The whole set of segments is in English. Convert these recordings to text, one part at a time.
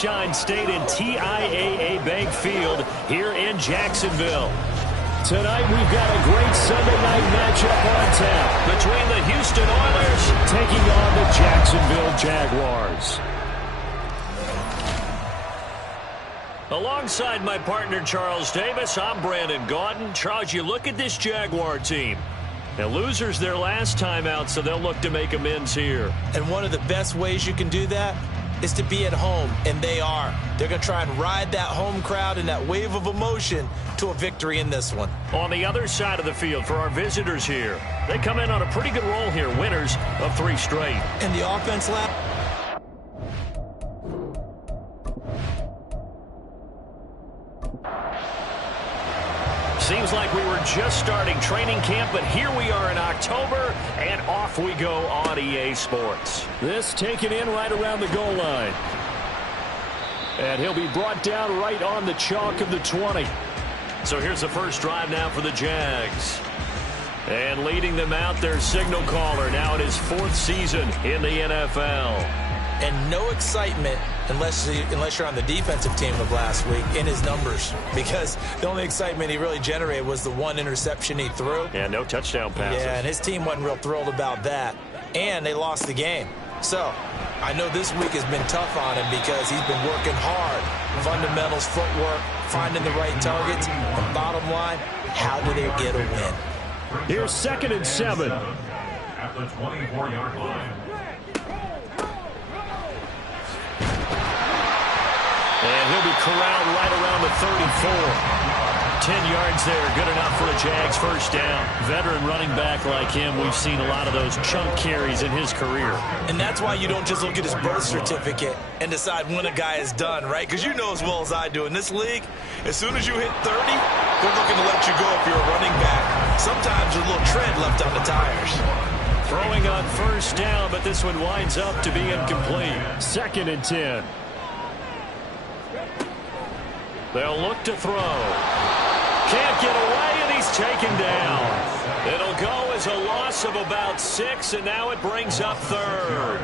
Sunshine State and TIAA Bank Field here in Jacksonville. Tonight we've got a great Sunday night matchup on tap between the Houston Oilers taking on the Jacksonville Jaguars. Alongside my partner Charles Davis, I'm Brandon Gaudin. Charles, you look at this Jaguar team. Now, losers their last time out, so they'll look to make amends here. And one of the best ways you can do that is to be at home, and they are. They're going to try and ride that home crowd and that wave of emotion to a victory in this one. On the other side of the field for our visitors here, they come in on a pretty good roll here, winners of 3 straight. And the offense lap. Seems like we were just starting training camp, but here we are in October, and off we go on EA Sports. This taken in right around the goal line. And he'll be brought down right on the chalk of the 20. So here's the first drive now for the Jags. And leading them out, their signal caller, now in his 4th season in the NFL. And no excitement unless you're on the defensive team of last week in his numbers, because the only excitement he really generated was the 1 interception he threw. Yeah, no touchdown passes. Yeah, and his team wasn't real thrilled about that. And they lost the game. So I know this week has been tough on him because he's been working hard. Fundamentals, footwork, finding the right targets. And bottom line, how do they get a win? Here's 2nd and 7. At the 24-yard line. And he'll be corralled right around the 34. 10 yards there, good enough for a Jags first down. Veteran running back like him, we've seen a lot of those chunk carries in his career. And that's why you don't just look at his birth certificate and decide when a guy is done, right? Because you know as well as I do, in this league, as soon as you hit 30, they're looking to let you go if you're a running back. Sometimes there's a little tread left on the tires. Throwing on first down, but this one winds up to be incomplete. 2nd and 10. They'll look to throw. Can't get away, and he's taken down. It'll go as a loss of about 6, and now it brings up 3rd.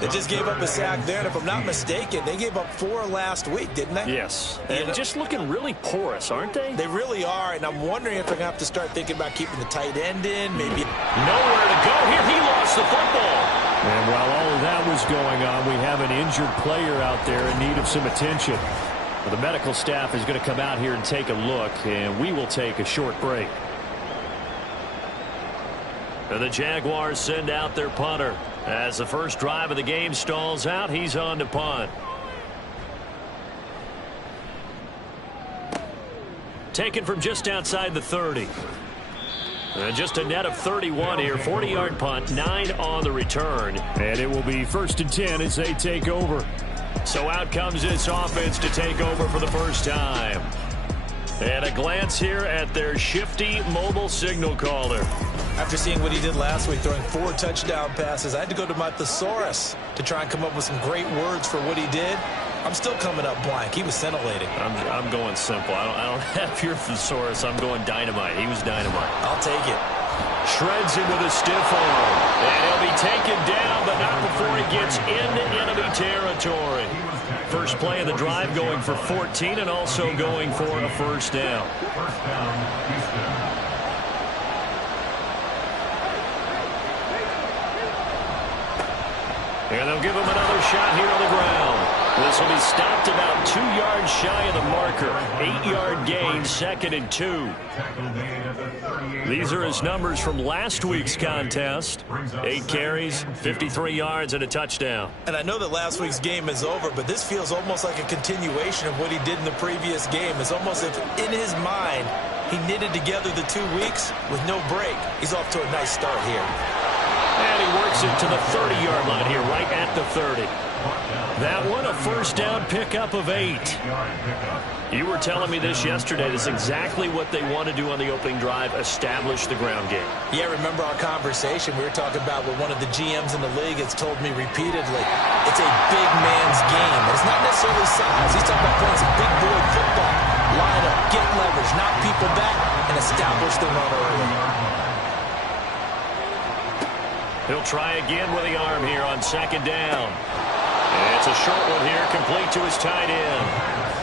They just gave up a sack there, and if I'm not mistaken, they gave up 4 last week, didn't they? Yes, and just looking really porous, aren't they? They really are, and I'm wondering if they're going to have to start thinking about keeping the tight end in, maybe. Nowhere to go here. He lost the football. And while all of that was going on, we have an injured player out there in need of some attention. The medical staff is going to come out here and take a look, and we will take a short break. And the Jaguars send out their punter. As the first drive of the game stalls out, he's on to punt. Taken from just outside the 30. And just a net of 31 here. 40-yard punt, 9 on the return. And it will be 1st and 10 as they take over. So out comes this offense to take over for the first time. And a glance here at their shifty mobile signal caller. After seeing what he did last week, throwing 4 touchdown passes, I had to go to my thesaurus to try and come up with some great words for what he did. I'm still coming up blank. He was scintillating. I'm going simple. I don't have your thesaurus. I'm going dynamite. He was dynamite. I'll take it. Shreds him with a stiff arm. And he'll be taken down, but not before he gets into enemy territory. First play of the drive going for 14 and also going for a first down. First down, Houston. And they'll give him another shot here on the ground. This will be stopped about 2 yards shy of the marker. 8-yard gain, 2nd and 2. These are his numbers from last week's contest. 8 carries, 53 yards, and a touchdown. And I know that last week's game is over, but this feels almost like a continuation of what he did in the previous game. It's almost as if in his mind he knitted together the 2 weeks with no break. He's off to a nice start here. And he works it to the 30-yard line here, right at the 30. That one, a first down pickup of 8. You were telling me this yesterday. This is exactly what they want to do on the opening drive, establish the ground game. Yeah, remember our conversation? We were talking about what one of the GMs in the league has told me repeatedly. It's a big man's game. It's not necessarily size. He's talking about playing some big boy football. Line up, get leverage, knock people back, and establish the run early. He'll try again with the arm here on 2nd down. It's a short one here, complete to his tight end.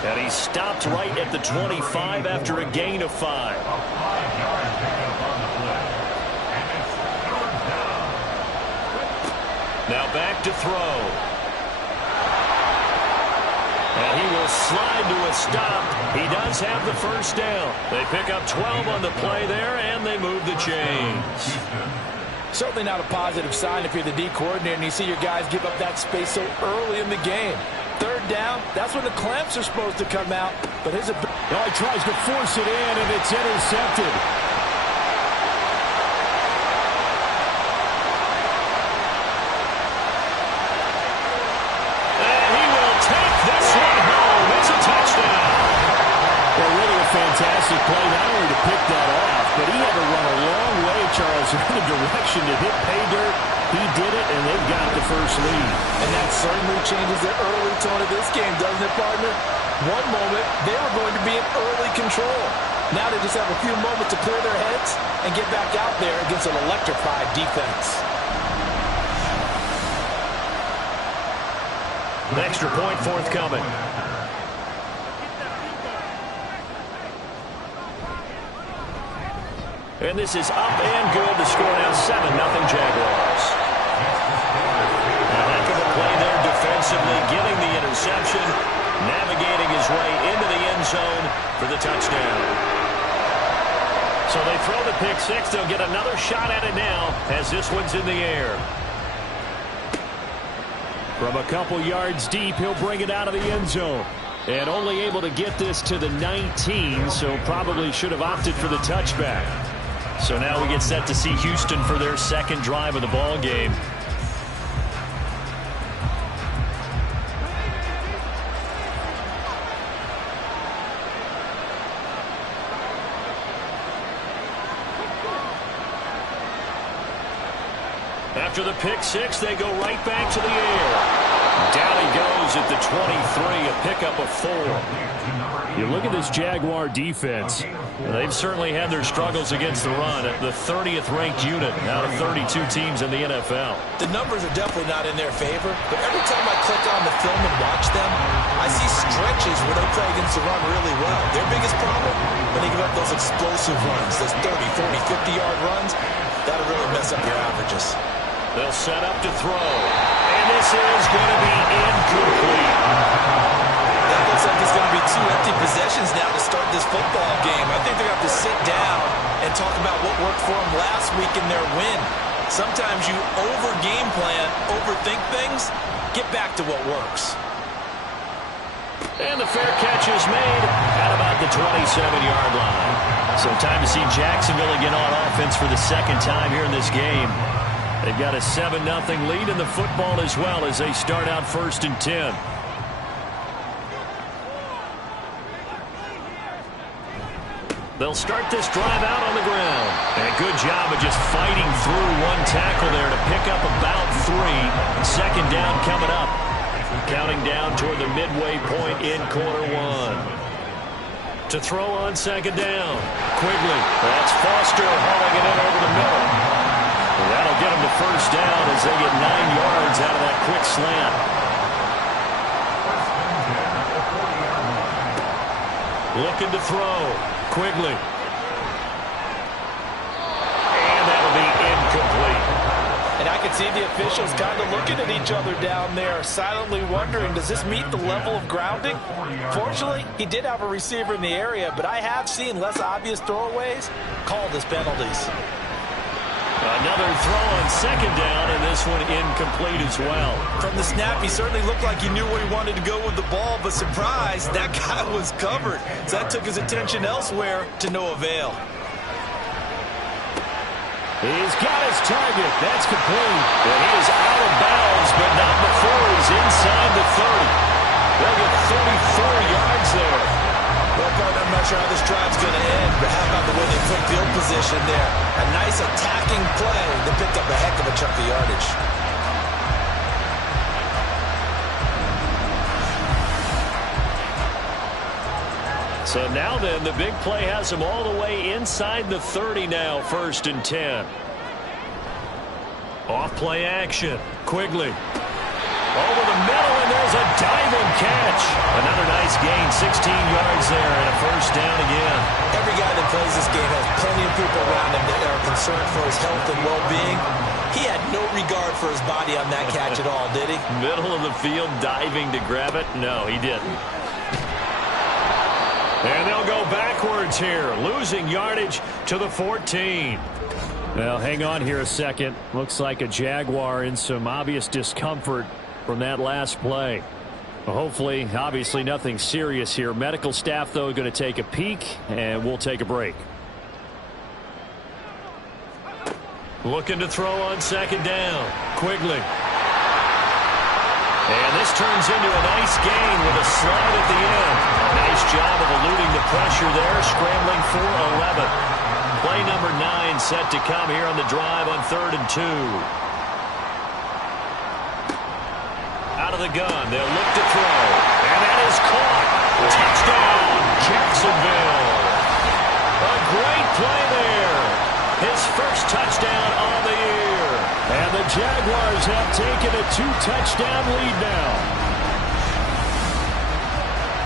And he stopped right at the 25 after a gain of 5. A 5-yard pickup on the play. And it's third down. Now back to throw. And he will slide to a stop. He does have the first down. They pick up 12 on the play there, and they move the chains. Certainly not a positive sign if you're the D coordinator and you see your guys give up that space so early in the game. Third down, that's when the clamps are supposed to come out. But his he tries to force it in, and it's intercepted. And he will take this one home. It's a touchdown. Well, really a fantastic play, not only to pick that off, but he had to run a long way, Charles, in the direction to hit pay dirt. He did it, and they've got the first lead. And that certainly changes the early tone of this game, doesn't it, partner? One moment, they were going to be in early control. Now they just have a few moments to clear their heads and get back out there against an electrified defense. An extra point forthcoming. And this is up and good to score now 7-0 Jaguars. A heck of a play there defensively, getting the interception, navigating his way into the end zone for the touchdown. So they throw the pick six. They'll get another shot at it now as this one's in the air. From a couple yards deep, he'll bring it out of the end zone. And only able to get this to the 19, so probably should have opted for the touchback. So now we get set to see Houston for their second drive of the ball game. After the pick six, they go right back to the air. Down he goes at the 23, a pickup of 4. You look at this Jaguar defense. They've certainly had their struggles against the run at the 30th ranked unit out of 32 teams in the NFL. The numbers are definitely not in their favor, but every time I click on the film and watch them, I see stretches where they play against the run really well. Their biggest problem, when they give up those explosive runs, those 30, 40, 50-yard runs, that'll really mess up your averages. They'll set up to throw. And this is going to be incomplete. That looks like it's going to be 2 empty possessions now to start this football game. I think they're going to have to sit down and talk about what worked for them last week in their win. Sometimes you over-game plan, overthink things, get back to what works. And the fair catch is made at about the 27-yard line. So time to see Jacksonville again on offense for the second time here in this game. They've got a 7-0 lead in the football as well as they start out 1st and 10. They'll start this drive out on the ground. And a good job of just fighting through one tackle there to pick up about 3. Second down coming up. Counting down toward the midway point in quarter 1. To throw on second down. Quigley. That's Foster hauling it in over the middle. That'll get them to first down as they get 9 yards out of that quick slant. Looking to throw. Quigley. And that'll be incomplete. And I can see the officials kind of looking at each other down there, silently wondering, does this meet the level of grounding? Fortunately, he did have a receiver in the area, but I have seen less obvious throwaways called as penalties. Another throw on second down, and this one incomplete as well. From the snap, he certainly looked like he knew where he wanted to go with the ball, but surprise, that guy was covered. So that took his attention elsewhere to no avail. He's got his target. That's complete. And he is out of bounds, but not before he's inside the 30. They'll get 34 yards there. Well, partner, I'm not sure how this drive's going to end, but how about the way they took field position there? A nice attacking play that picked up a heck of a chunk of yardage. So now then, the big play has them all the way inside the 30 now, 1st and 10. Off play action. Quigley. Over the middle, is a diving catch. Another nice gain, 16 yards there, and a first down again. Every guy that plays this game has plenty of people around him that are concerned for his health and well-being. He had no regard for his body on that catch at all, did he? Middle of the field, diving to grab it. No, he didn't. And they'll go backwards here, losing yardage to the 14. Well, hang on here a second. Looks like a Jaguar in some obvious discomfort from that last play. Well, hopefully, obviously nothing serious here. Medical staff, though, going to take a peek, and we'll take a break. Looking to throw on second down. Quigley. And this turns into a nice gain with a slide at the end. Nice job of eluding the pressure there, scrambling for 11. Play number 9 set to come here on the drive on 3rd and 2. Out of the gun, they'll look to throw. And that is caught. Touchdown, Jacksonville. A great play there. His first touchdown on the year. And the Jaguars have taken a 2-touchdown lead now.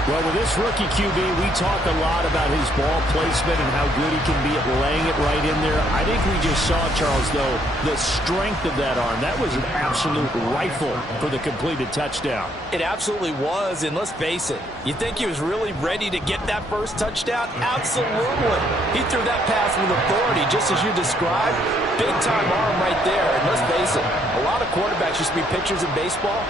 Well, with this rookie QB, we talk a lot about his ball placement and how good he can be at laying it right in there. I think we just saw, Charles, though, the strength of that arm. That was an absolute rifle for the completed touchdown. It absolutely was, and let's face it, you think he was really ready to get that first touchdown? Absolutely. He threw that pass with authority, just as you described. Big-time arm right there, and let's face it, a lot of quarterbacks used to be pitchers in baseball.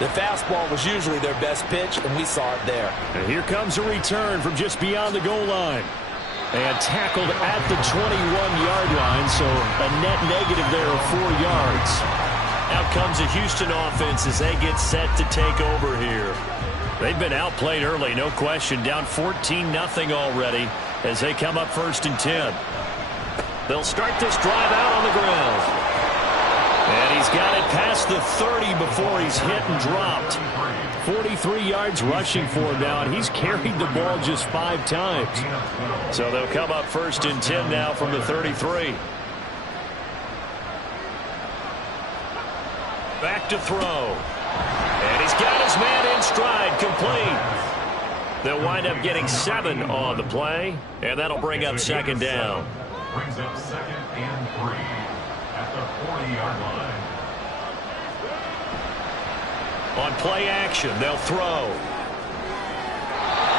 The fastball was usually their best pitch, and we saw it there. And here comes a return from just beyond the goal line. And tackled at the 21-yard line, so a net negative there of 4 yards. Out comes the Houston offense as they get set to take over here. They've been outplayed early, no question. Down 14-0 already as they come up 1st and 10. They'll start this drive out on the ground. And he's got it past the 30 before he's hit and dropped. 43 yards rushing for him now, and he's carried the ball just 5 times. So they'll come up 1st and 10 now from the 33. Back to throw. And he's got his man in stride, complete. They'll wind up getting 7 on the play, and that'll bring up 2nd down. Brings up 2nd and 3 at the 40-yard line. On play action, they'll throw.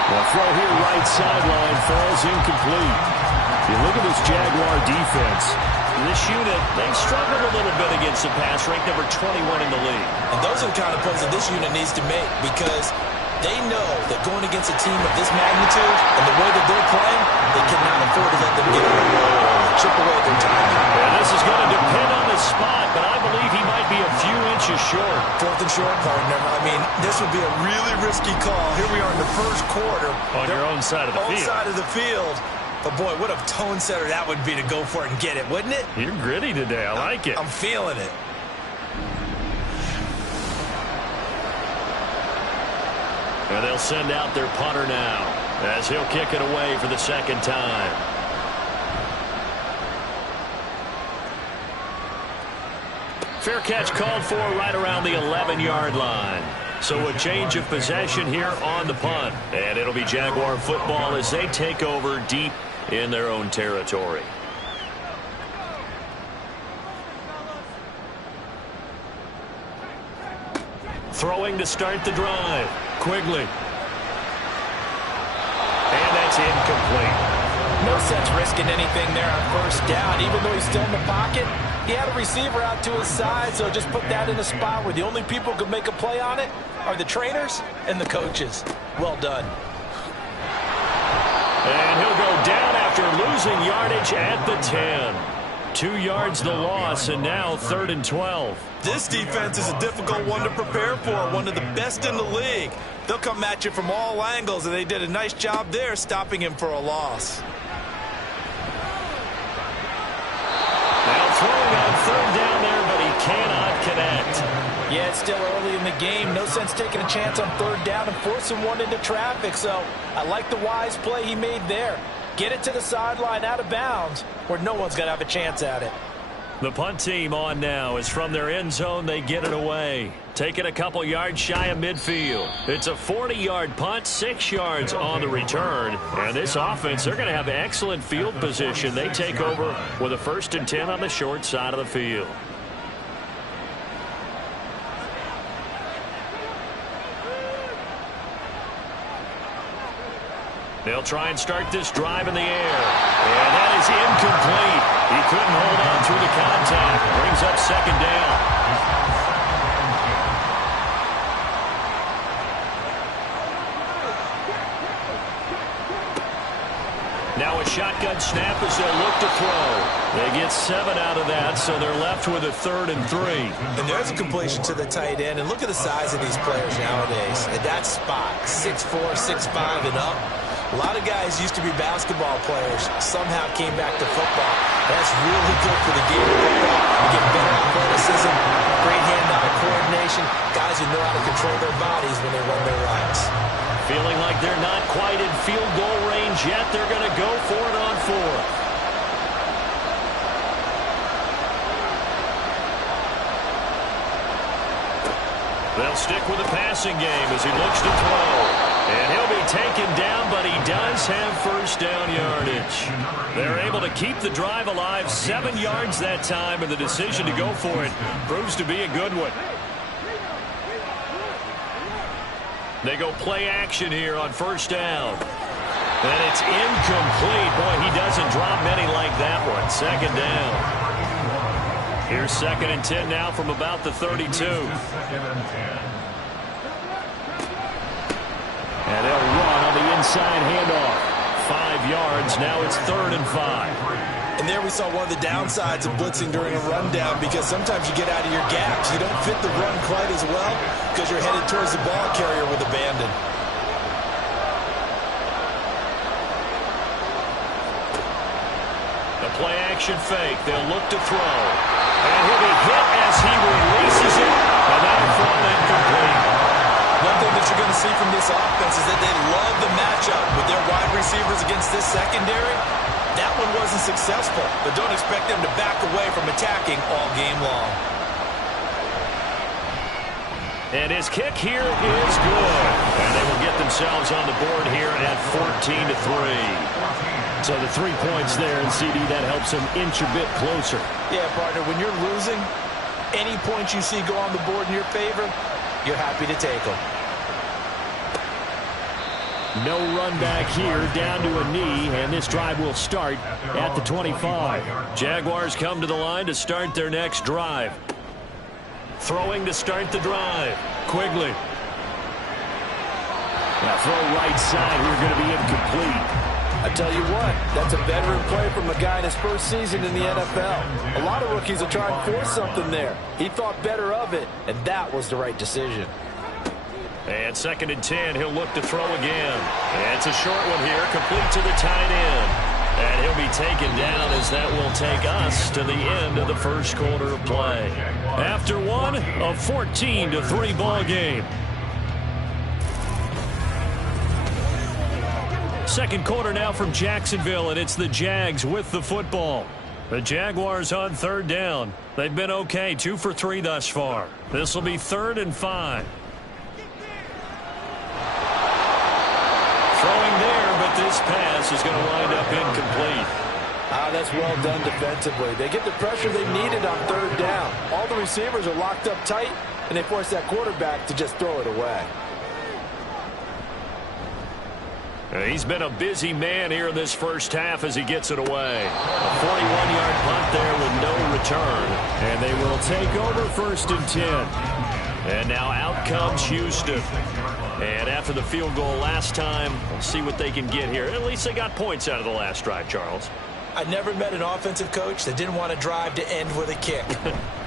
The throw here right sideline falls incomplete. You look at this Jaguar defense. This unit, they've struggled a little bit against the pass, ranked number 21 in the league. And those are the kind of plays that this unit needs to make because they know that going against a team of this magnitude and the way that they're playing, they cannot afford to let them get on the roll or chip away their time. And this is going to depend on the spot, but I believe he might be a few inches short. 4th and short, partner. I mean, this would be a really risky call. Here we are in the first quarter. On your own side of the field. Own side of the field. But, boy, what a tone setter that would be to go for it and get it, wouldn't it? You're gritty today. I like it. I'm feeling it. And they'll send out their punter now as he'll kick it away for the 2nd time. Fair catch called for right around the 11-yard line. So a change of possession here on the punt. And it'll be Jaguar football as they take over deep in their own territory. Throwing to start the drive. Quigley. And that's incomplete. No sense risking anything there on 1st down. Even though he's still in the pocket, he had a receiver out to his side, so just put that in a spot where the only people who can make a play on it are the trainers and the coaches. Well done. And he'll go down after losing yardage at the 10. 2 yards the loss, and now 3rd and 12. This defense is a difficult one to prepare for, one of the best in the league. They'll come at you from all angles, and they did a nice job there stopping him for a loss. Now throwing on 3rd down there, but he cannot connect. Yeah, it's still early in the game. No sense taking a chance on 3rd down and forcing one into traffic, so I like the wise play he made there. Get it to the sideline out of bounds where no one's going to have a chance at it. The punt team on now is from their end zone. They get it away. Taking a couple yards shy of midfield. It's a 40-yard punt, 6 yards on the return. And this offense, they're going to have excellent field position. They take over with a 1st and 10 on the short side of the field. They'll try and start this drive in the air. And that is incomplete. He couldn't hold on through the contact. Brings up 2nd down. Now a shotgun snap as they'll look to throw. They get 7 out of that, so they're left with a 3rd and 3. And there's a completion to the tight end. And look at the size of these players nowadays. At that spot, 6'4", 6'5", and up. A lot of guys used to be basketball players, somehow came back to football. That's really good for the game of football. You get better athleticism, great hand-eye coordination, guys who know how to control their bodies when they run their routes. Feeling like they're not quite in field goal range yet, they're going to go for it on 4th. They'll stick with the passing game as he looks to throw. And he'll be taken down, but he does have 1st down yardage. They're able to keep the drive alive, 7 yards that time, and the decision to go for it proves to be a good one. They go play action here on 1st down. And it's incomplete. Boy, he doesn't drop many like that one. 2nd down. Here's 2nd and 10 now from about the 32. And they'll run on the inside handoff. 5 yards. Now it's 3rd and 5. And there we saw one of the downsides of blitzing during a rundown, because sometimes you get out of your gaps. You don't fit the run quite as well because you're headed towards the ball carrier with abandon. The play action fake. They'll look to throw. And he'll be hit as he releases it. And that'll fall incomplete. One thing that you're going to see from this offense is that they love the matchup with their wide receivers against this secondary. That one wasn't successful, but don't expect them to back away from attacking all game long. And his kick here is good. And they will get themselves on the board here at 14-3. So the 3 points there, and CD, that helps them inch a bit closer. Yeah, partner, when you're losing, any points you see go on the board in your favor, you're happy to take them. No run back here, down to a knee, and this drive will start at the 25. Jaguars come to the line to start their next drive. Throwing to start the drive. Quigley. Now throw right side here, going to be incomplete. I tell you what, that's a veteran play from a guy in his first season in the NFL. A lot of rookies will try and force something there. He thought better of it, and that was the right decision. And 2nd and 10, he'll look to throw again. And it's a short one here, complete to the tight end. And he'll be taken down as that will take us to the end of the first quarter of play. After one, a 14-3 ball game. Second quarter now from Jacksonville, and it's the Jags with the football. The Jaguars on 3rd down. They've been okay, 2 for 3 thus far. This will be 3rd and 5. Throwing there, but this pass is going to wind up incomplete. That's well done defensively. They get the pressure they needed on 3rd down. All the receivers are locked up tight, and they force that quarterback to just throw it away. He's been a busy man here in this first half as he gets it away. A 41-yard punt there with no return. And they will take over 1st and 10. And now out comes Houston. And after the field goal last time, we'll see what they can get here. At least they got points out of the last drive, Charles. I never met an offensive coach that didn't want to drive to end with a kick.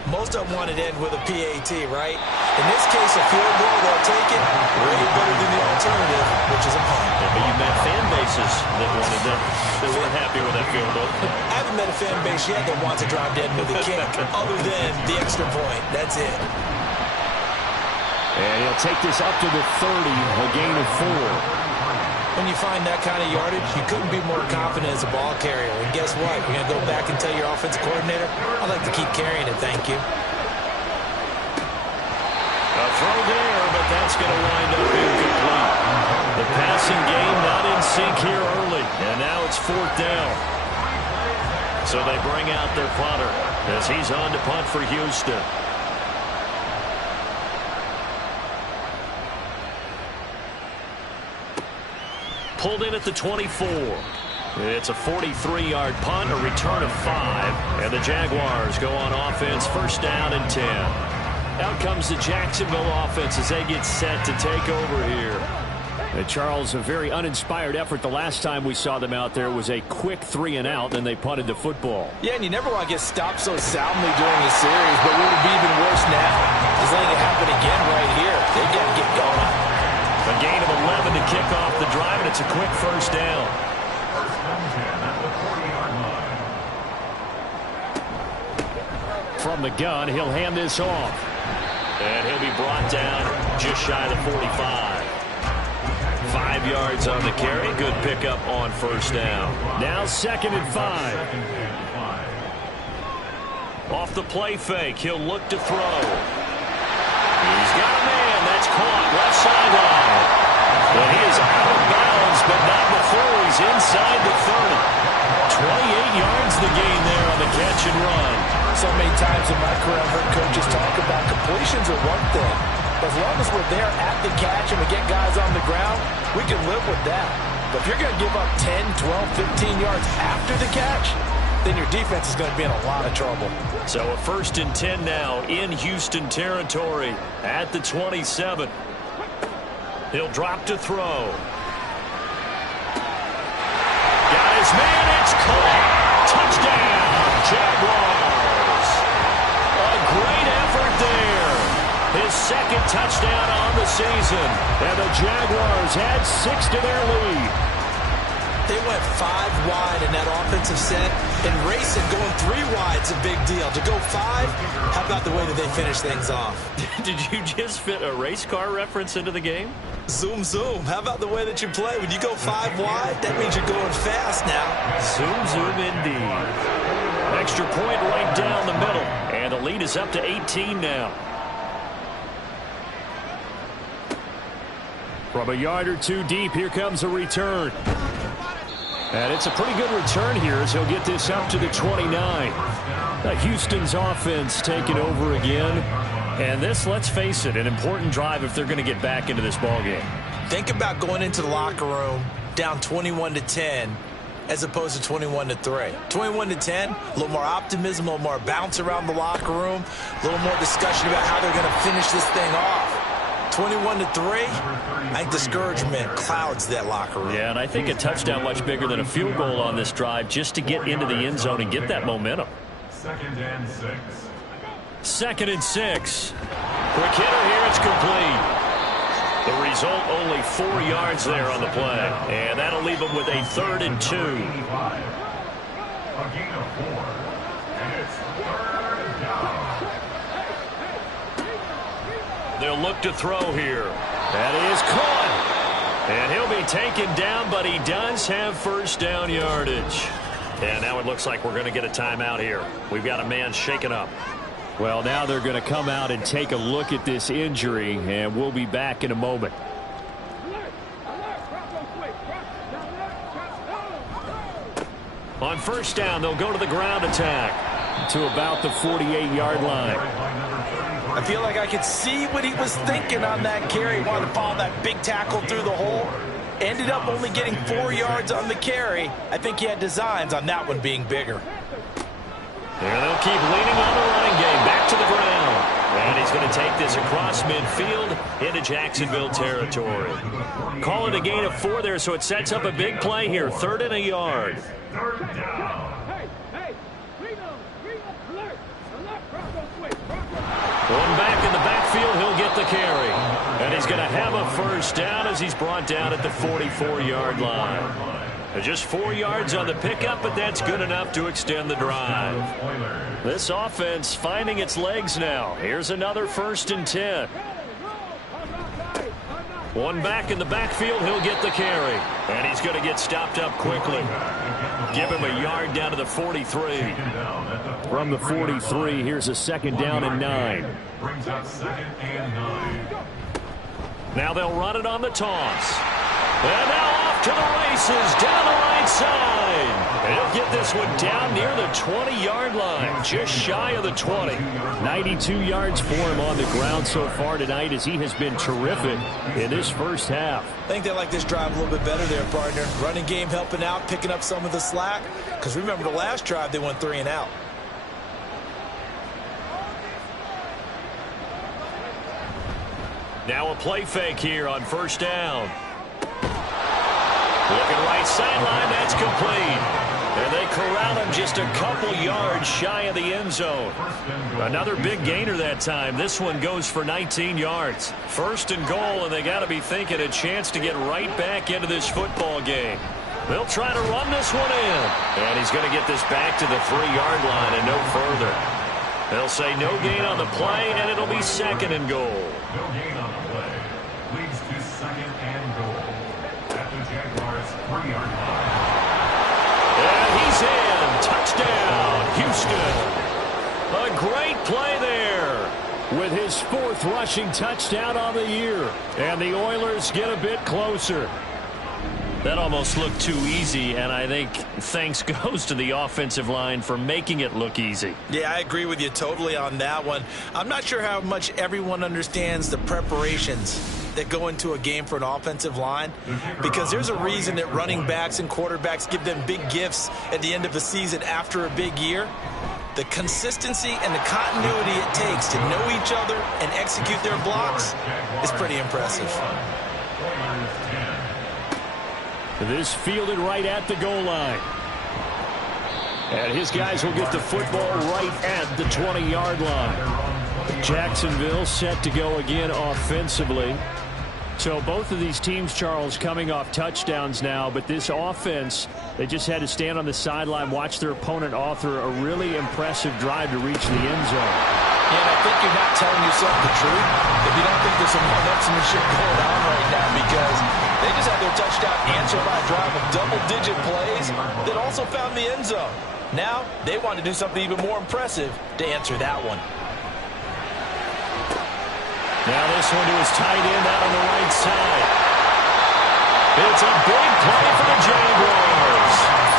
Most of them wanted to end with a PAT, right? In this case, a field goal, they'll take it way better than the alternative, which is a punt. Yeah, but you've met fan bases that wanted them. They weren't happy with that field goal. I haven't met a fan base yet that wants to drive to end with a kick, other than the extra point. That's it. And he'll take this up to the 30, a gain of 4. When you find that kind of yardage, you couldn't be more confident as a ball carrier. And guess what? You're going to go back and tell your offensive coordinator, I'd like to keep carrying it, thank you. A throw there, but that's going to wind up incomplete. The passing game not in sync here early, and now it's 4th down. So they bring out their punter as he's on to punt for Houston. Pulled in at the 24. It's a 43-yard punt, a return of 5, and the Jaguars go on offense, 1st down and 10. Out comes the Jacksonville offense as they get set to take over here. Charles, a very uninspired effort. The last time we saw them out there was a quick 3-and-out, and they punted the football. Yeah, and you never want to get stopped so soundly during a series, but what would be even worse now is letting it happen again right here. They got to get going. A gain of 11 to kick off the drive, and it's a quick 1st down. From the gun, he'll hand this off. And he'll be brought down just shy of the 45. 5 yards on the carry. Good pickup on 1st down. Now 2nd and 5. Off the play fake, he'll look to throw. He's got a man. That's caught. Left sideline. But he is out of bounds, but not before he's inside the 30. 28 yards the gain there on the catch and run. So many times in my career, I've heard coaches talk about completions are one thing. As long as we're there at the catch and we get guys on the ground, we can live with that. But if you're going to give up 10, 12, 15 yards after the catch, then your defense is going to be in a lot of trouble. So a 1st and 10 now in Houston territory at the 27. He'll drop to throw. Got his man. It's caught. Touchdown, Jaguars. A great effort there. His 2nd touchdown on the season. And the Jaguars add 6 to their lead. They went 5 wide in that offensive set, and racing going 3 wide's a big deal. To go 5, how about the way that they finish things off? Did you just fit a race car reference into the game? Zoom, zoom. How about the way that you play? When you go 5 wide, that means you're going fast now. Zoom, zoom indeed. Extra point right down the middle, and the lead is up to 18 now. From a yard or 2 deep, here comes a return. And it's a pretty good return here as he'll get this up to the 29. Houston's offense taking over again. And this, let's face it, an important drive if they're going to get back into this ballgame. Think about going into the locker room down 21-10 as opposed to 21-3. 21-10, a little more optimism, a little more bounce around the locker room, a little more discussion about how they're going to finish this thing off. 21-3, I think discouragement clouds that locker room. Yeah, and I think a touchdown much bigger than a field goal on this drive just to get into the end zone and get that momentum. 2nd and 6. 2nd and 6. Quick hitter here, it's complete. The result, only 4 yards there on the play. And that'll leave them with a 3rd and 2. A gain of 4. And it's 3rd down. They'll look to throw here. That is caught. And he'll be taken down, but he does have 1st down yardage. And now it looks like we're going to get a timeout here. We've got a man shaken up. Well, now they're going to come out and take a look at this injury, and we'll be back in a moment. On 1st down, they'll go to the ground attack. To about the 48-yard line. I feel like I could see what he was thinking on that carry. He wanted to follow that big tackle through the hole. Ended up only getting 4 yards on the carry. I think he had designs on that one being bigger. And they'll keep leaning on the running game. Back to the ground. And he's going to take this across midfield into Jacksonville territory. Call it a gain of 4 there, so it sets up a big play here. 3rd and a yard. 3rd down. One back in the backfield, he'll get the carry. And he's going to have a 1st down as he's brought down at the 44-yard line. Just 4 yards on the pickup, but that's good enough to extend the drive. This offense finding its legs now. Here's another 1st and 10. One back in the backfield, he'll get the carry. And he's going to get stopped up quickly. Give him a yard down to the 43. From the 43, here's a 2nd down and 9. Brings up 2nd and 9. Now they'll run it on the toss. And now off to the races, down the right side. He'll get this one down near the 20-yard line, just shy of the 20. 92 yards for him on the ground so far tonight as he has been terrific in this first half. I think they like this drive a little bit better there, partner. Running game helping out, picking up some of the slack. Because remember the last drive, they went 3 and out. Now a play fake here on 1st down. Looking right sideline, that's complete. And they corral him just a couple yards shy of the end zone. Another big gainer that time. This one goes for 19 yards. 1st and goal, and they got to be thinking a chance to get right back into this football game. They'll try to run this one in. And he's going to get this back to the 3-yard line and no further. They'll say no gain on the play, and it'll be 2nd and goal. No gain on the play. Leads to 2nd and goal. At the Jaguars' 3-yard line. And he's in. Touchdown, Houston. A great play there. With his 4th rushing touchdown on the year. And the Oilers get a bit closer. That almost looked too easy, and I think thanks goes to the offensive line for making it look easy. Yeah, I agree with you totally on that one. I'm not sure how much everyone understands the preparations that go into a game for an offensive line, because there's a reason that running backs and quarterbacks give them big gifts at the end of the season after a big year. The consistency and the continuity it takes to know each other and execute their blocks is pretty impressive. This fielded right at the goal line. And his guys will get the football right at the 20-yard line. Jacksonville set to go again offensively. So both of these teams, Charles, coming off touchdowns now, but this offense, they just had to stand on the sideline, watch their opponent author a really impressive drive to reach the end zone. And I think you're not telling yourself the truth if you don't think there's some one-upsmanship going on right now, because they just had their touchdown answered by a drive of double-digit plays that also found the end zone. Now, they want to do something even more impressive to answer that one. Now this one to his tight end out on the right side. It's a big play for the Jaguars.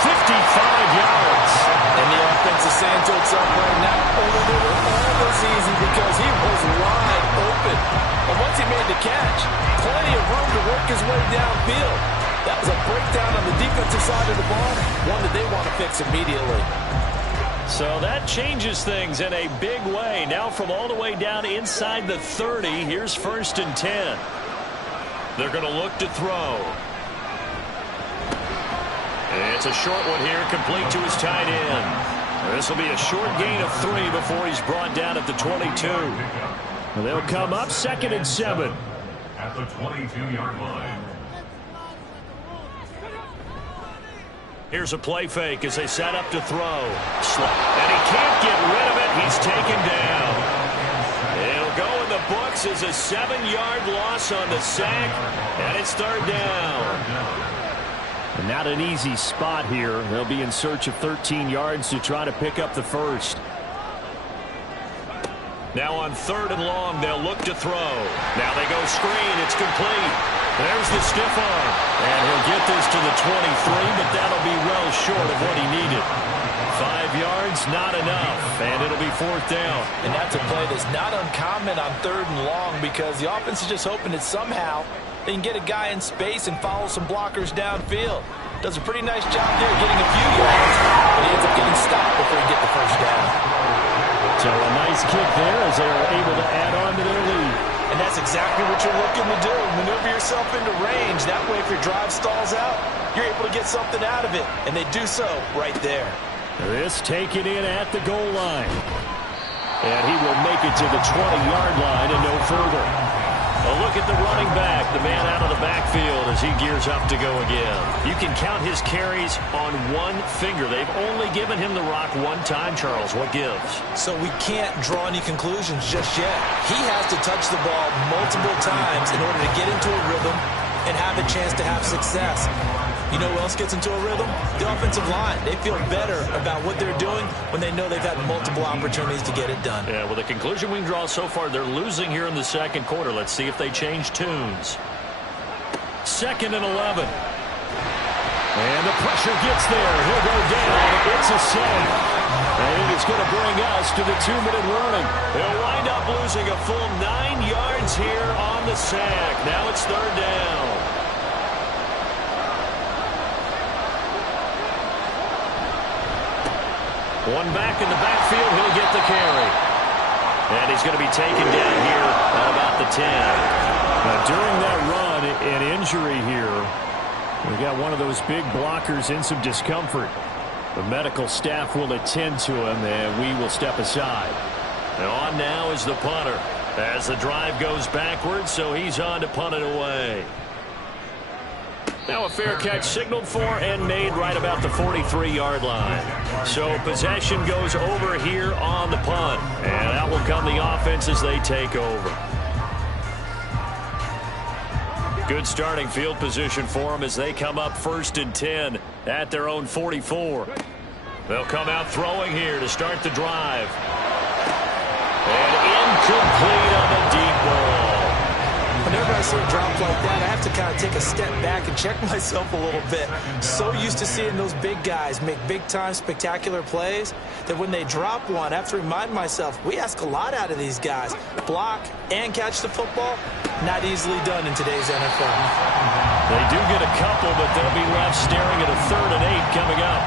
55 yards. And the offense is saying to itself right now, oh, they were almost easy because he was wide open. And once he made the catch, plenty of room to work his way downfield. That was a breakdown on the defensive side of the ball, one that they want to fix immediately. So that changes things in a big way. Now from all the way down inside the 30, here's 1st and 10. They're going to look to throw. It's a short one here, complete to his tight end. This will be a short gain of 3 before he's brought down at the 22. They'll come up 2nd and 7. At the 22-yard line. Here's a play fake as they set up to throw. And he can't get rid of it. He's taken down. It'll go in the books as a 7-yard loss on the sack. And it's 3rd down. And not an easy spot here. They'll be in search of 13 yards to try to pick up the first. Now on 3rd and long, they'll look to throw. Now they go screen. It's complete. There's the stiff arm. And he'll get this to the 23, but that'll be well short of what he needed. 5 yards, not enough. And it'll be 4th down. And that's a play that's not uncommon on 3rd and long, because the offense is just hoping that somehow they can get a guy in space and follow some blockers downfield. Does a pretty nice job there getting a few yards, but he ends up getting stopped before he gets the first down. So a nice kick there as they are able to add on to their lead. And that's exactly what you're looking to do. Maneuver yourself into range. That way, if your drive stalls out, you're able to get something out of it. And they do so right there. This taken in at the goal line. And he will make it to the 20-yard line and no further. A look at the running back, the man out of the backfield as he gears up to go again. You can count his carries on one finger. They've only given him the rock one time, Charles. What gives? So we can't draw any conclusions just yet. He has to touch the ball multiple times in order to get into a rhythm and have a chance to have success. You know who else gets into a rhythm? The offensive line. They feel better about what they're doing when they know they've had multiple opportunities to get it done. Yeah, well, the conclusion we can draw so far, they're losing here in the second quarter. Let's see if they change tunes. 2nd and 11. And the pressure gets there. He'll go down. It's a sack. And it's going to bring us to the 2-minute warning. They'll wind up losing a full 9 yards here on the sack. Now it's 3rd down. One back in the backfield. He'll get the carry. And he's going to be taken down here at about the 10. Now, during that run, an injury here. We got one of those big blockers in some discomfort. The medical staff will attend to him, and we will step aside. And on now is the punter as the drive goes backwards, so he's on to punt it away. Now a fair catch signaled for and made right about the 43-yard line. So possession goes over here on the punt. And out will come the offense as they take over. Good starting field position for them as they come up 1st and 10 at their own 44. They'll come out throwing here to start the drive. And incomplete on the deep ball. Whenever I see a drop like that, I have to kind of take a step back and check myself a little bit. So used to seeing those big guys make big-time spectacular plays that when they drop one, I have to remind myself, we ask a lot out of these guys. Block and catch the football, not easily done in today's NFL. They do get a couple, but they'll be left staring at a 3rd and 8 coming up.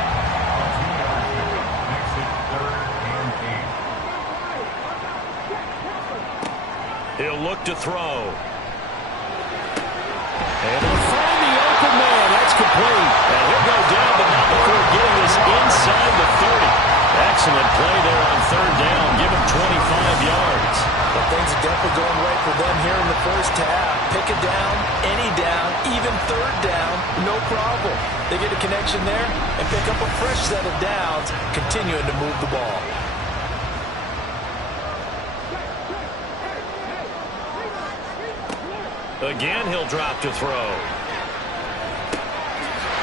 He'll look to throw. And he'll find the open man. That's complete. And he'll go down, but not before getting this inside the 30. Excellent play there on 3rd down. Give him 25 yards. But things are definitely going right for them here in the first half. Pick it down, any down, even 3rd down, no problem. They get a connection there and pick up a fresh set of downs, continuing to move the ball. Again, he'll drop to throw.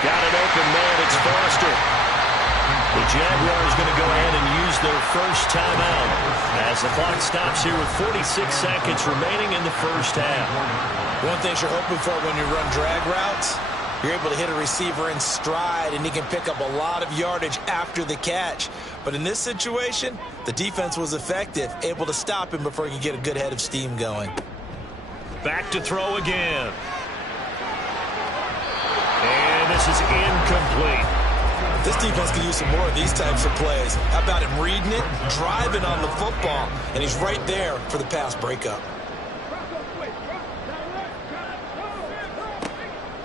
Got an open man. It's Foster. The Jaguars going to go ahead and use their first timeout as the clock stops here with 46 seconds remaining in the first half. One thing you're hoping for when you run drag routes, you're able to hit a receiver in stride, and he can pick up a lot of yardage after the catch. But in this situation, the defense was effective, able to stop him before he could get a good head of steam going. Back to throw again. And this is incomplete. This defense can use some more of these types of plays. How about him reading it, driving on the football, and he's right there for the pass breakup.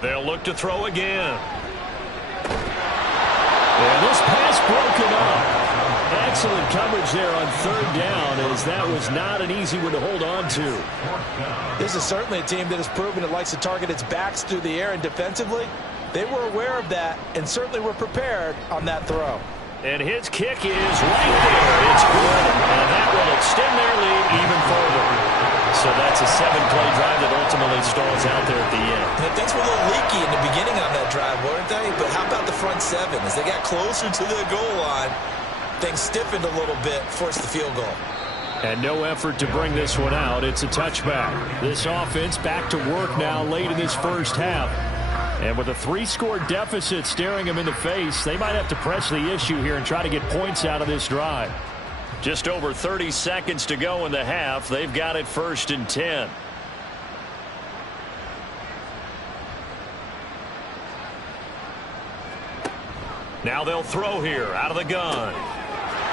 They'll look to throw again. And this pass broken up. Excellent coverage there on 3rd down, as that was not an easy one to hold on to. This is certainly a team that has proven it likes to target its backs through the air, and defensively, they were aware of that and certainly were prepared on that throw. And his kick is right there. It's good, and that will extend their lead even further. So that's a 7-play drive that ultimately stalls out there at the end. And things were a little leaky in the beginning on that drive, weren't they? But how about the front 7? As they got closer to the goal line, things stiffened a little bit, forced the field goal. And no effort to bring this one out. It's a touchback. This offense back to work now late in this first half. And with a 3-score deficit staring them in the face, they might have to press the issue here and try to get points out of this drive. Just over 30 seconds to go in the half. They've got it 1st and 10. Now they'll throw here out of the gun.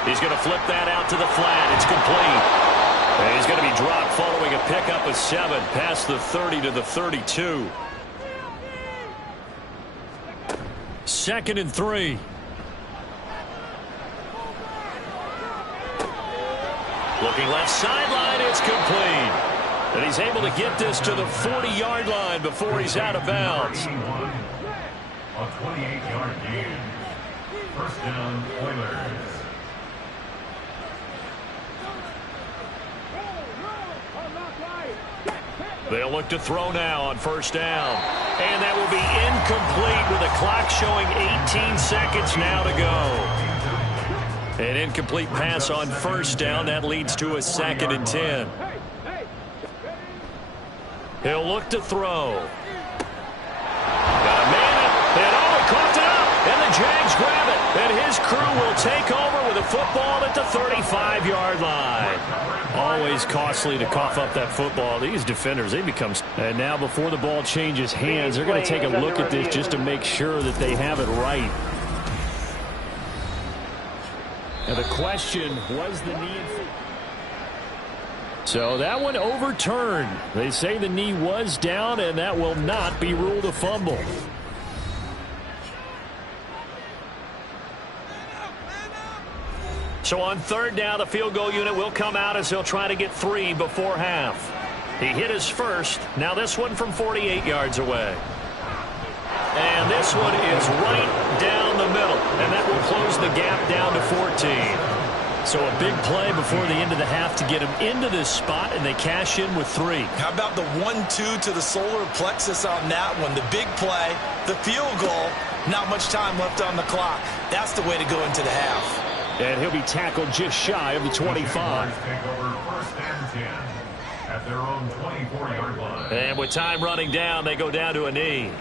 He's going to flip that out to the flat. It's complete. And he's going to be dropped following a pickup of 7 past the 30 to the 32. 2nd and 3. Looking left sideline, it's complete. And he's able to get this to the 40-yard line before he's out of bounds. A 28-yard gain. First down, Oilers. They'll look to throw now on first down. And that will be incomplete with the clock showing 18 seconds now to go. An incomplete pass on first down. That leads to a 2nd and 10. He'll look to throw. Got a man, and he coughed it up. And the Jags grab it. And his crew will take over with a football at the 35-yard line. Always costly to cough up that football. These defenders, they become... And now before the ball changes hands, they're going to take a look at this just to make sure that they have it right. And the question, was the knee... So that one overturned. They say the knee was down, and that will not be ruled a fumble. So on third down, the field goal unit will come out as he'll try to get 3 before half. He hit his first. Now this one from 48 yards away. And this one is right down the middle. And that will close the gap down to 14. So a big play before the end of the half to get him into this spot, and they cash in with 3. How about the 1-2 to the solar plexus on that one? The big play, the field goal, not much time left on the clock. That's the way to go into the half. And he'll be tackled just shy of the 25. Take over first and 10 at their own 24-yard line. And with time running down, they go down to a knee.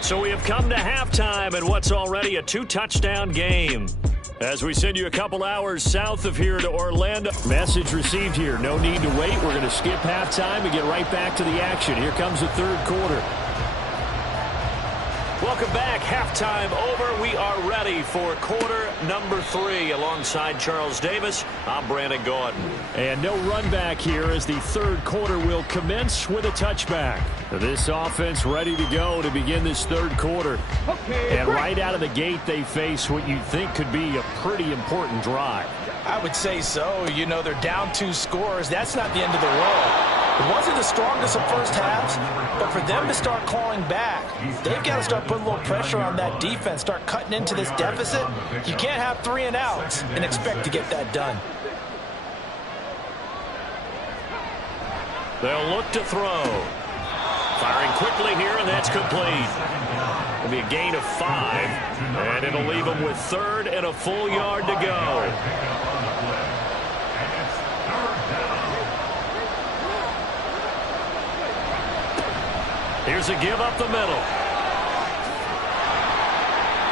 So we have come to halftime in what's already a 2-touchdown game. As we send you a couple hours south of here to Orlando. Message received here. No need to wait. We're going to skip halftime and get right back to the action. Here comes the third quarter. Welcome back. Halftime over. We are ready for quarter number 3. Alongside Charles Davis, I'm Brandon Gordon. And no run back here as the third quarter will commence with a touchback. This offense ready to go to begin this third quarter. And right out of the gate, they face what you think could be a pretty important drive. I would say so. You know, they're down 2 scores. That's not the end of the road. It wasn't the strongest of first halves, but for them to start clawing back, they've got to start putting a little pressure on that defense, start cutting into this deficit. You can't have 3 and outs and expect to get that done. They'll look to throw. Firing quickly here, and that's complete. It'll be a gain of 5, and it'll leave them with 3rd and a full yard to go. Here's a give up the middle.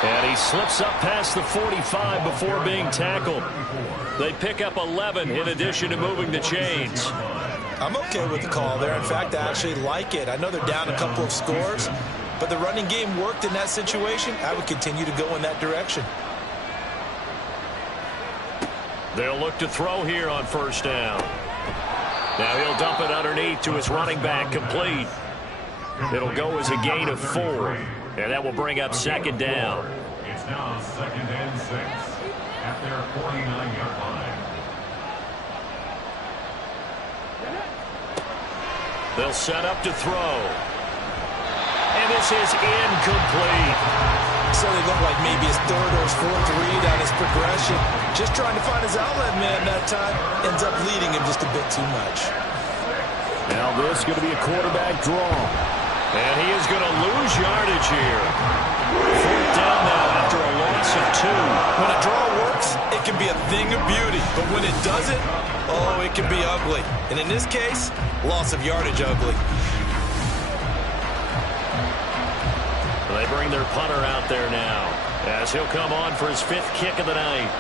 And he slips up past the 45 before being tackled. They pick up 11 in addition to moving the chains. I'm okay with the call there. In fact, I actually like it. I know they're down a couple of scores, but the running game worked in that situation. I would continue to go in that direction. They'll look to throw here on first down. Now he'll dump it underneath to his running back, complete. It'll go as a gain of 4, and that will bring up 2nd down. It's now 2nd and 6 at their 49-yard line. They'll set up to throw. And this is incomplete. So they look like maybe his 3rd or his 4th read on his progression. Just trying to find his outlet man that time. Ends up leading him just a bit too much. Now this is going to be a quarterback draw. And he is going to lose yardage here. 4th down now after a loss of 2. When a draw works, it can be a thing of beauty. But when it doesn't, oh, it can be ugly. And in this case, loss of yardage ugly. They bring their punter out there now as he'll come on for his 5th kick of the night.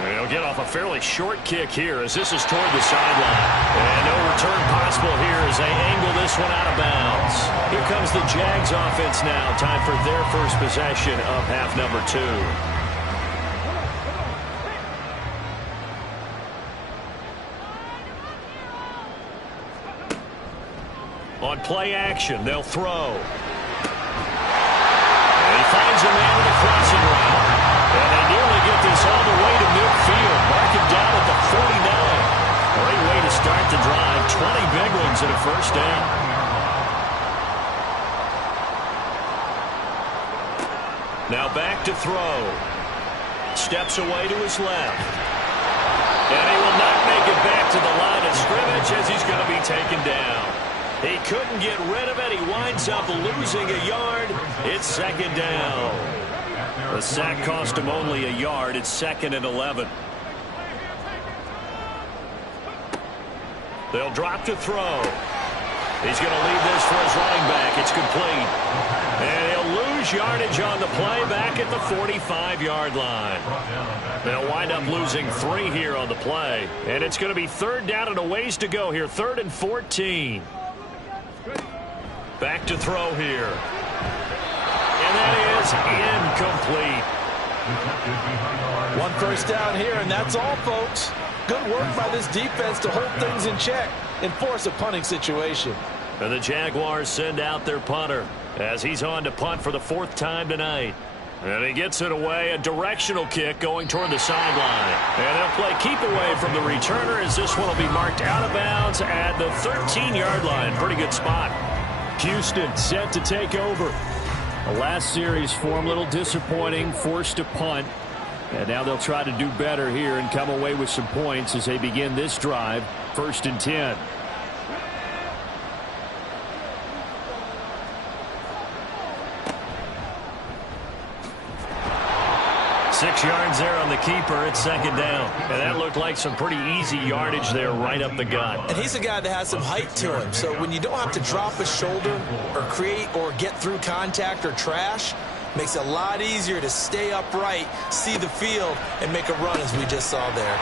And he'll get off a fairly short kick here as this is toward the sideline. And no return possible here as they angle this one out of bounds. Here comes the Jags offense now. Time for their first possession of half number 2. On play action, they'll throw. And he finds a man with a crossing route. And they nearly get this all the way to midfield. Mark it down at the 49. Great way to start the drive. 20 big ones and a first down. Now back to throw. Steps away to his left. And he will not make it back to the line of scrimmage as he's going to be taken down. He couldn't get rid of it. He winds up losing a yard. It's second down. The sack cost him only a yard. It's 2nd and 11. They'll drop to throw. He's going to leave this for his running back. It's complete. And he'll lose yardage on the play back at the 45-yard line. They'll wind up losing 3 here on the play. And it's going to be 3rd down and a ways to go here. 3rd and 14. Back to throw here. And that is incomplete. 1 first down here, and that's all, folks. Good work by this defense to hold things in check and force a punting situation. And the Jaguars send out their punter as he's on to punt for the 4th time tonight. And he gets it away, a directional kick going toward the sideline. And they'll play keep away from the returner as this one will be marked out of bounds at the 13-yard line. Pretty good spot. Houston set to take over. The last series for him, a little disappointing, forced to punt. And now they'll try to do better here and come away with some points as they begin this drive. 1st and 10. Six yards there on the keeper. It's 2nd down. And that looked like some pretty easy yardage there right up the gut. And he's a guy that has some height to him. So when you don't have to drop a shoulder or create or get through contact or trash, makes it a lot easier to stay upright, see the field, and make a run as we just saw there.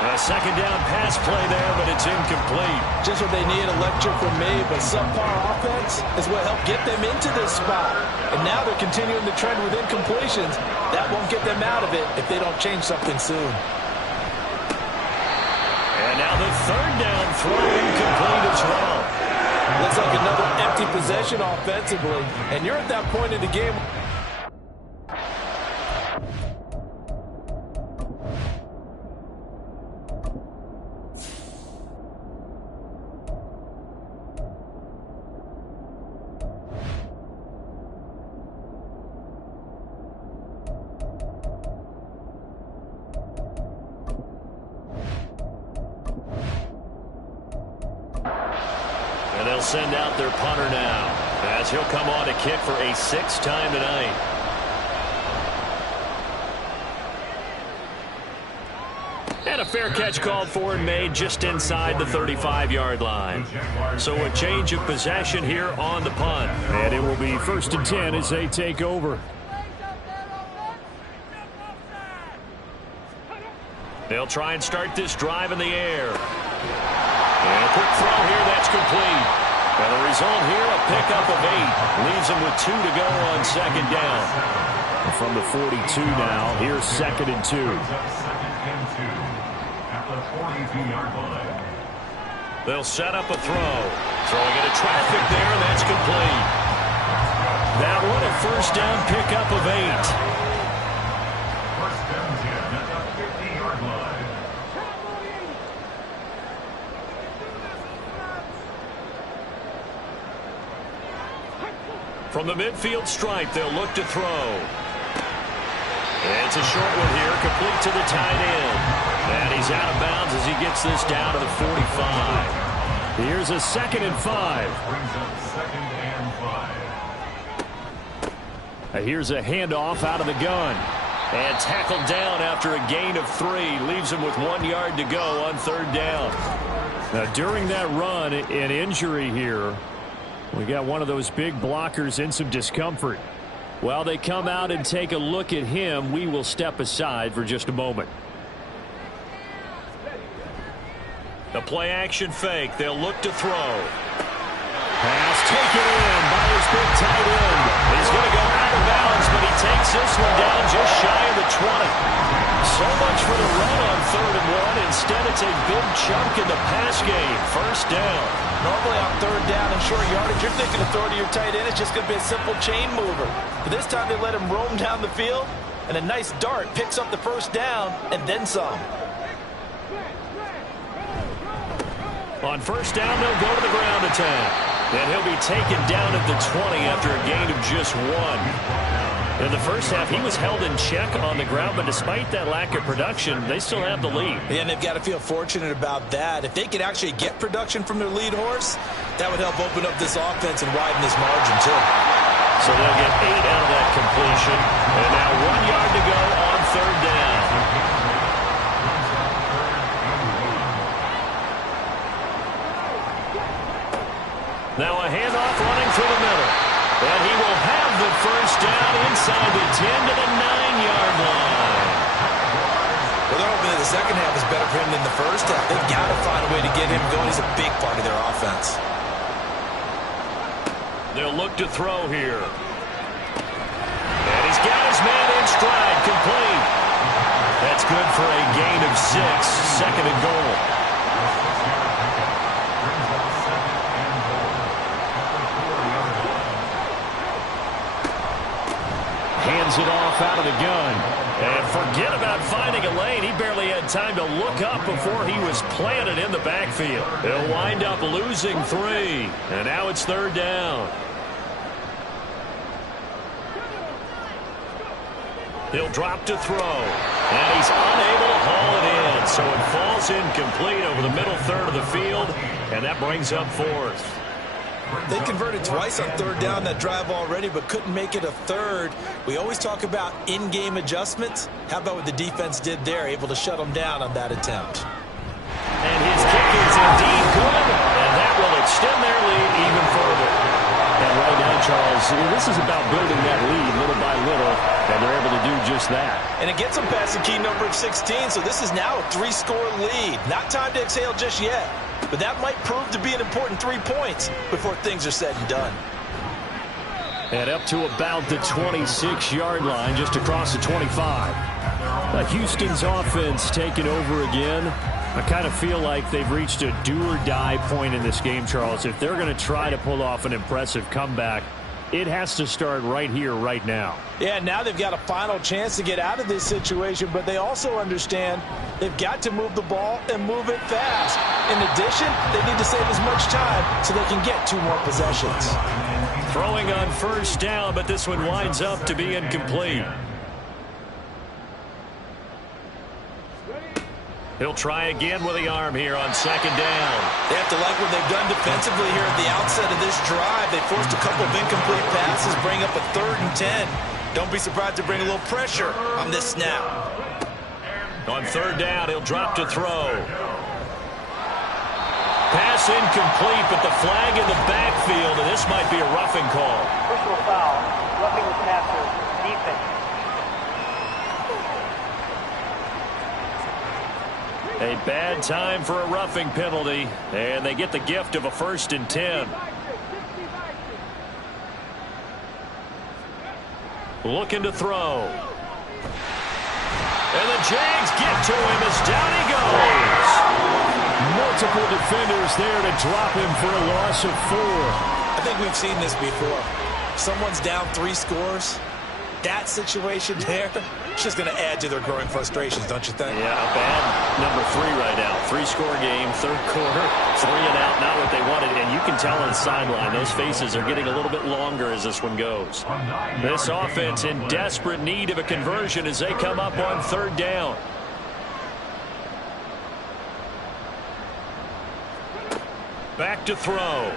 A 2nd down pass play there, but it's incomplete. Just what they need, a lecture from me, but subpar offense is what helped get them into this spot. And now they're continuing the trend with incompletions. That won't get them out of it if they don't change something soon. And now the 3rd down throw incomplete as well. Looks like another empty possession offensively, and you're at that point in the game. And they'll send out their punter now as he'll come on to kick for a 6th time tonight. And a fair catch called for and made just inside the 35-yard line. So a change of possession here on the punt. And it will be 1st and 10 as they take over. They'll try and start this drive in the air. And a quick throw here, that's complete. And the result here, a pickup of 8. Leaves him with 2 to go on 2nd down. And from the 42 now, here's 2nd and 2. At the 42-yard line. They'll set up a throw. Throwing into traffic there, and that's complete. That one a 1st down pickup of 8. First down 10 at the 50-yard line. From the midfield stripe, they'll look to throw. And it's a short one here, complete to the tight end. And he's out of bounds as he gets this down to the 45. Here's a 2nd and 5. Brings up 2nd and 5. Here's a handoff out of the gun. And tackled down after a gain of 3. Leaves him with 1 yard to go on 3rd down. Now, during that run, an injury here. We got one of those big blockers in some discomfort. While they come out and take a look at him, we will step aside for just a moment. The play action fake. They'll look to throw. Pass taken in by his big tight end. He's going to go out of bounds, but he takes this one down just shy of the 20. So much for the run on 3rd and 1. Instead, it's a big chunk in the pass game. 1st down. Normally on 3rd down and short yardage, you're thinking of throwing to your tight end. It's just going to be a simple chain mover. But this time they let him roam down the field, and a nice dart picks up the 1st down and then some. On first down, they'll go to the ground attack. And he'll be taken down at the 20 after a gain of just 1. In the first half, he was held in check on the ground, but despite that lack of production, they still have the lead. Yeah, and they've got to feel fortunate about that. If they could actually get production from their lead horse, that would help open up this offense and widen this margin, too. So they'll get 8 out of that completion. And now 1 yard to go on third down. Now a handoff running through the middle. And he will have the first down inside the 10 to the 9-yard line. Well, they're hoping that the second half is better for him than the first half. They've got to find a way to get him going. He's a big part of their offense. They'll look to throw here. And he's got his man in stride, complete. That's good for a gain of 6, second and goal. Hands it off out of the gun. And forget about finding a lane. He barely had time to look up before he was planted in the backfield. He'll wind up losing 3. And now it's third down. He'll drop to throw. And he's unable to haul it in. So it falls incomplete over the middle third of the field. And that brings up 4th. They converted twice on third down that drive already, but couldn't make it a third. We always talk about in-game adjustments. How about what the defense did there, able to shut them down on that attempt? And his kick is indeed good, and that will extend their lead even further. And right now, Charles, this is about building that lead little by little, and they're able to do just that. And it gets them past the key number of 16, so this is now a 3-score lead. Not time to exhale just yet. But that might prove to be an important 3 points before things are said and done. And up to about the 26-yard line, just across the 25. Houston's offense taking over again. I kind of feel like they've reached a do-or-die point in this game, Charles. If they're going to try to pull off an impressive comeback, it has to start right here, right now. Yeah, now they've got a final chance to get out of this situation, but they also understand they've got to move the ball and move it fast. In addition, they need to save as much time so they can get 2 more possessions. Throwing on first down, but this one winds up to be incomplete. He'll try again with the arm here on second down. They have to like what they've done defensively here at the outset of this drive. They forced a couple of incomplete passes, bring up a 3rd and 10. Don't be surprised to bring a little pressure on this snap. On third down, he'll drop to throw. Pass incomplete, but the flag in the backfield, and this might be a roughing call. Personal foul, roughing the passer, defense. A bad time for a roughing penalty, and they get the gift of a 1st and 10. Looking to throw. And the Jags get to him as down he goes. Multiple defenders there to drop him for a loss of 4. I think we've seen this before. Someone's down 3 scores. That situation there, it's just going to add to their growing frustrations, don't you think? Yeah, a bad number 3 right now. 3-score game, third quarter, 3 and out, not what they wanted. And you can tell on the sideline, those faces are getting a little bit longer as this one goes. This offense in desperate need of a conversion as they come up on third down. Back to throw.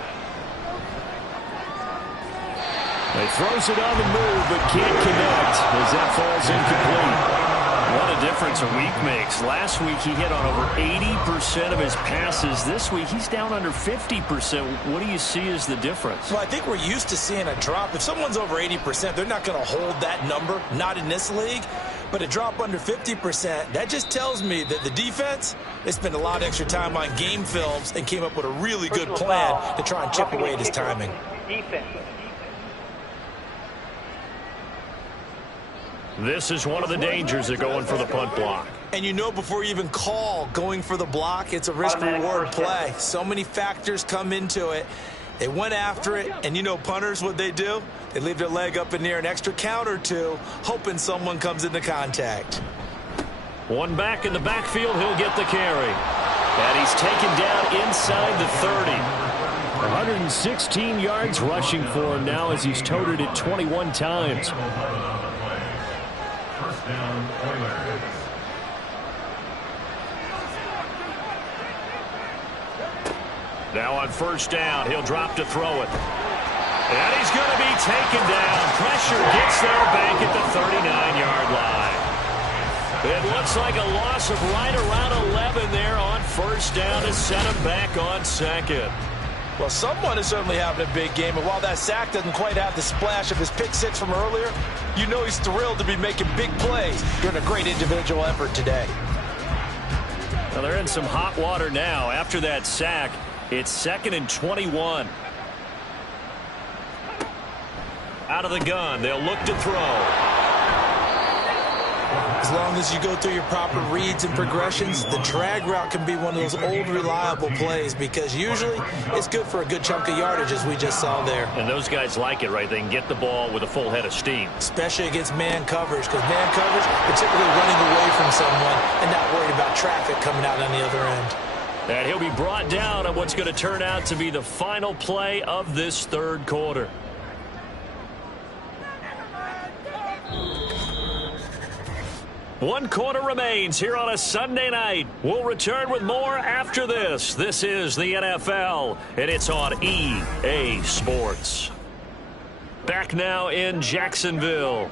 He throws it on the move, but can't connect as that falls incomplete. What a difference a week makes. Last week, he hit on over 80% of his passes. This week, he's down under 50%. What do you see as the difference? Well, I think we're used to seeing a drop. If someone's over 80%, they're not going to hold that number, not in this league. But a drop under 50%, that just tells me that the defense, they spent a lot of extra time on game films and came up with a really good plan to try and chip away at his timing. Defense. This is one of the dangers of going for the punt block. And you know before you even call going for the block, it's a risk-reward play. So many factors come into it. They went after it, and you know punters, what they do? They leave their leg up in the air an extra count or 2, hoping someone comes into contact. One back in the backfield, he'll get the carry. And he's taken down inside the 30. 116 yards rushing for him now as he's toted it 21 times. First down, Oilers. Now on first down, he'll drop to throw it. And he's going to be taken down. Pressure gets there back at the 39-yard line. It looks like a loss of right around 11 there on first down to set him back on second. Well, someone is certainly having a big game, and while that sack doesn't quite have the splash of his pick six from earlier, you know he's thrilled to be making big plays during a great individual effort today. Well, they're in some hot water now. After that sack, it's 2nd and 21. Out of the gun, they'll look to throw. As long as you go through your proper reads and progressions, the drag route can be one of those old reliable plays because usually it's good for a good chunk of yardage as we just saw there. And those guys like it, right? They can get the ball with a full head of steam. Especially against man coverage, because man coverage, they're typically running away from someone and not worried about traffic coming out on the other end. And he'll be brought down on what's going to turn out to be the final play of this third quarter. One quarter remains here on a Sunday night. We'll return with more after this. This is the NFL, and it's on EA Sports. Back now in Jacksonville.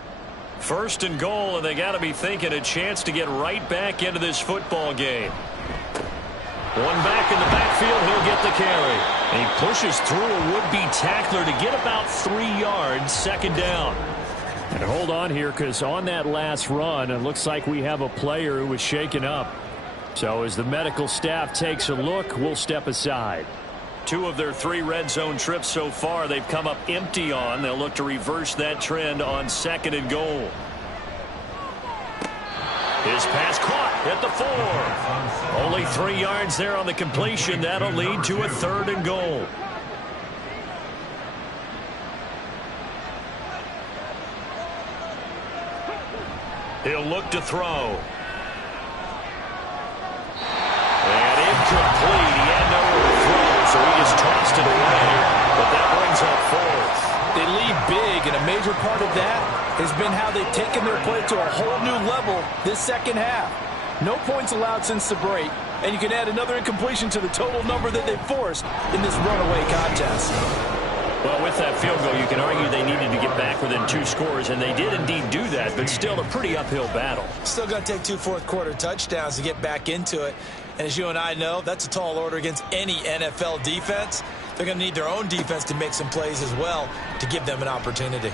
First and goal, and they got to be thinking a chance to get right back into this football game. One back in the backfield, he'll get the carry. And he pushes through a would-be tackler to get about 3 yards, second down. And hold on here, because on that last run, it looks like we have a player who was shaken up. So as the medical staff takes a look, we'll step aside. 2 of their 3 red zone trips so far, they've come up empty on. They'll look to reverse that trend on second and goal. His pass caught at the 4. Only 3 yards there on the completion. That'll lead to a third and goal. He'll look to throw. And incomplete. He had nowhere to throw, so he just tossed it away. But that brings up 4th. They lead big, and a major part of that has been how they've taken their play to a whole new level this second half. No points allowed since the break, and you can add another incompletion to the total number that they've forced in this runaway contest. Well, with that field goal, you can argue they needed to get back within 2 scores, and they did indeed do that, but still a pretty uphill battle. Still going to take 2 fourth-quarter touchdowns to get back into it. And as you and I know, that's a tall order against any NFL defense. They're going to need their own defense to make some plays as well to give them an opportunity.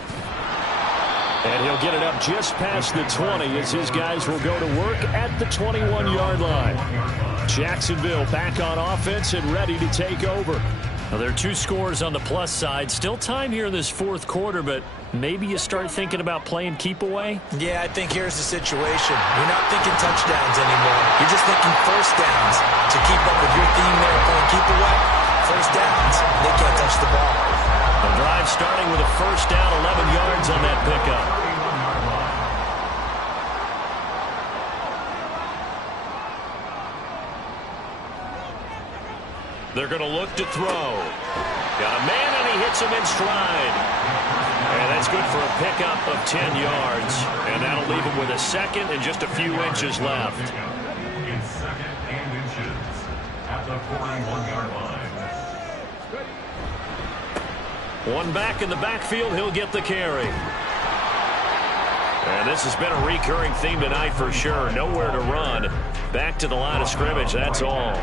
And he'll get it up just past the 20 as his guys will go to work at the 21-yard line. Jacksonville back on offense and ready to take over. Now, there are 2 scores on the plus side. Still time here in this fourth quarter, but maybe you start thinking about playing keep away? Yeah, I think here's the situation. You're not thinking touchdowns anymore. You're just thinking first downs. To keep up with your theme there, playing keep away, first downs, they can't touch the ball. The drive starting with a first down, 11 yards on that pickup. They're going to look to throw. Got a man, and he hits him in stride. And that's good for a pickup of 10 yards. And that'll leave him with a second and just a few inches left. In second and inches at the 41-yard line. One back in the backfield, he'll get the carry. And this has been a recurring theme tonight for sure. Nowhere to run. Back to the line of scrimmage, that's all.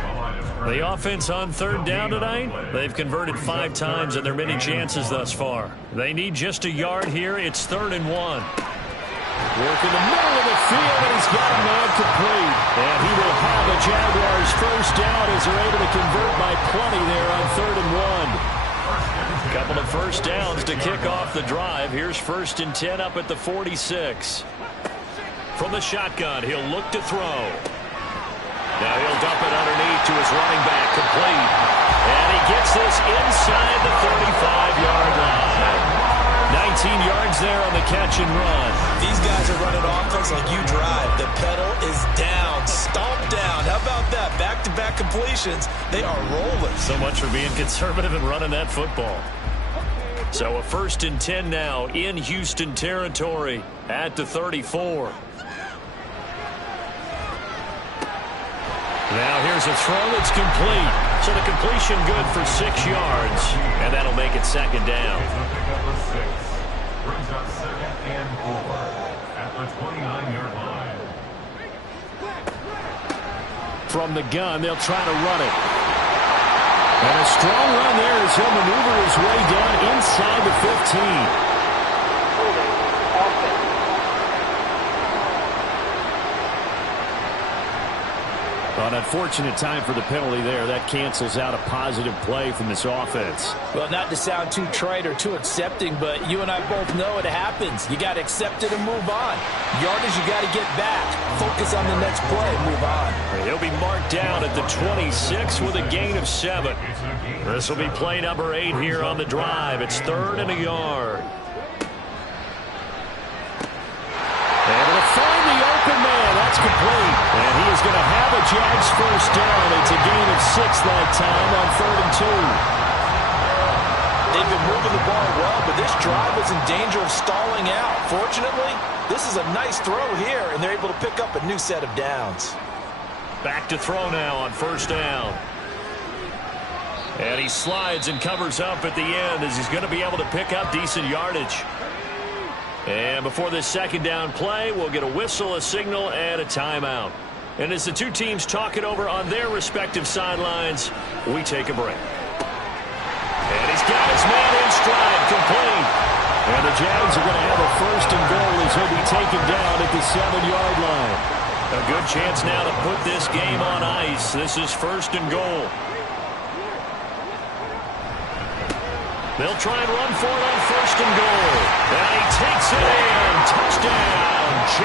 The offense on third down tonight, they've converted 5 times in their many chances thus far. They need just a yard here. It's 3rd and 1. Work in the middle of the field, and he's got a man complete. And he will have the Jaguars first down as they're able to convert by plenty there on 3rd and 1. Couple of first downs to kick off the drive. Here's 1st and 10 up at the 46. From the shotgun, he'll look to throw. Now he'll dump it underneath to his running back, complete. And he gets this inside the 35-yard line. 19 yards there on the catch and run. these guys are running offense like you drive. The pedal is down, stomped down. How about that? Back-to-back completions. They are rolling. So much for being conservative and running that football. So a 1st and 10 now in Houston territory at the 34. Now here's a throw that's complete. So the completion good for 6 yards, and that'll make it 2nd down. Brings up 2nd and 4 at the 29-yard line. From the gun, they'll try to run it. And a strong run there as he'll maneuver his way down inside the 15. An unfortunate time for the penalty there. That cancels out a positive play from this offense. Well, not to sound too trite or too accepting, but you and I both know it happens. You got to accept it and move on. Yardage, you got to get back. Focus on the next play and move on. He'll be marked down at the 26 with a gain of 7. This will be play number 8 here on the drive. It's 3rd and a yard. Able to find the open man. That's complete. And he is going to have a Jags 1st down. It's a gain of 6 that time on 3rd and 2. They've been moving the ball well, but this drive was in danger of stalling out. Fortunately, this is a nice throw here, and they're able to pick up a new set of downs. Back to throw now on 1st down. And he slides and covers up at the end as he's going to be able to pick up decent yardage. And before this 2nd down play, we'll get a whistle, a signal, and a timeout. And as the two teams talk it over on their respective sidelines, we take a break. And he's got his man in stride, complete. And the Jags are going to have a 1st and goal as he'll be taken down at the 7-yard line. A good chance now to put this game on ice. This is 1st and goal. They'll try and run for it on 1st and goal. And he takes it in. Touchdown, Jags.